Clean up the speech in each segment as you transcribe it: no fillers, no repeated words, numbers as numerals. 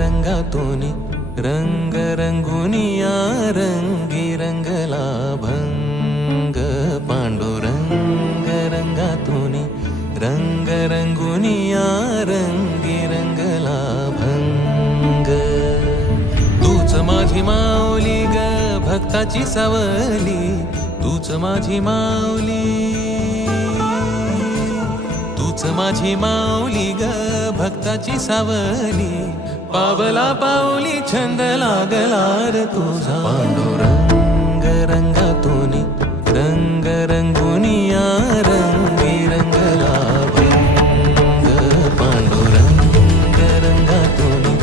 रंगातूनी रंग रंगुनिया रंगी रंगला भंग पांडुरंग रंगातूनी रंग रंगुनिया रंगी रंगला भंग तूच माझी माऊली ग भक्ताची सावली तूच माझी माऊली तूच माझी माऊली ग भक्ताची सावली पावला पाऊली छंद लागला रे तुझा पांडुरंग रंगातूनी रंग रंगुनिया रंगी रंगला भंग पांडुरंग रंगातूनी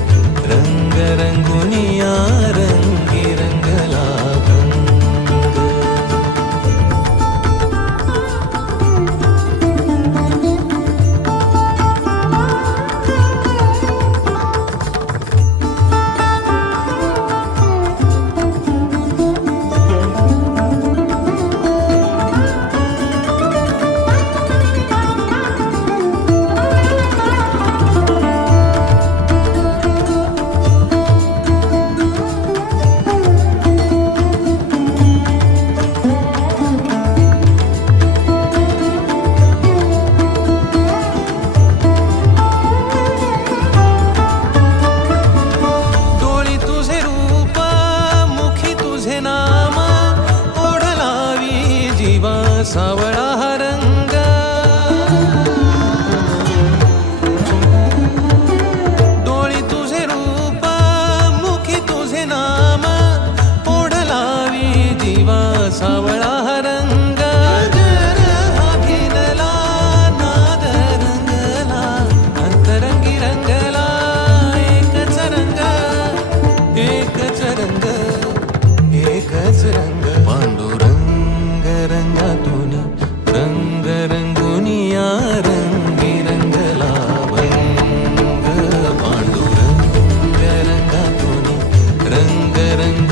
रंग रंगुनिया रंगी रंगला सावळा हा रंग डोळी तुझे रूप मुखी तुझे नाम ओढ लावी जीवा सावळा हा रंग हा भिनला नाद रंगला अंतरंगी रंगला एकच रंग एकच रंग एकच रंग पांडुरंग रंगातूनी रंग रंगुनिया रंगी रंगला भंग पांडुरंग रंगातूनी रंग रंग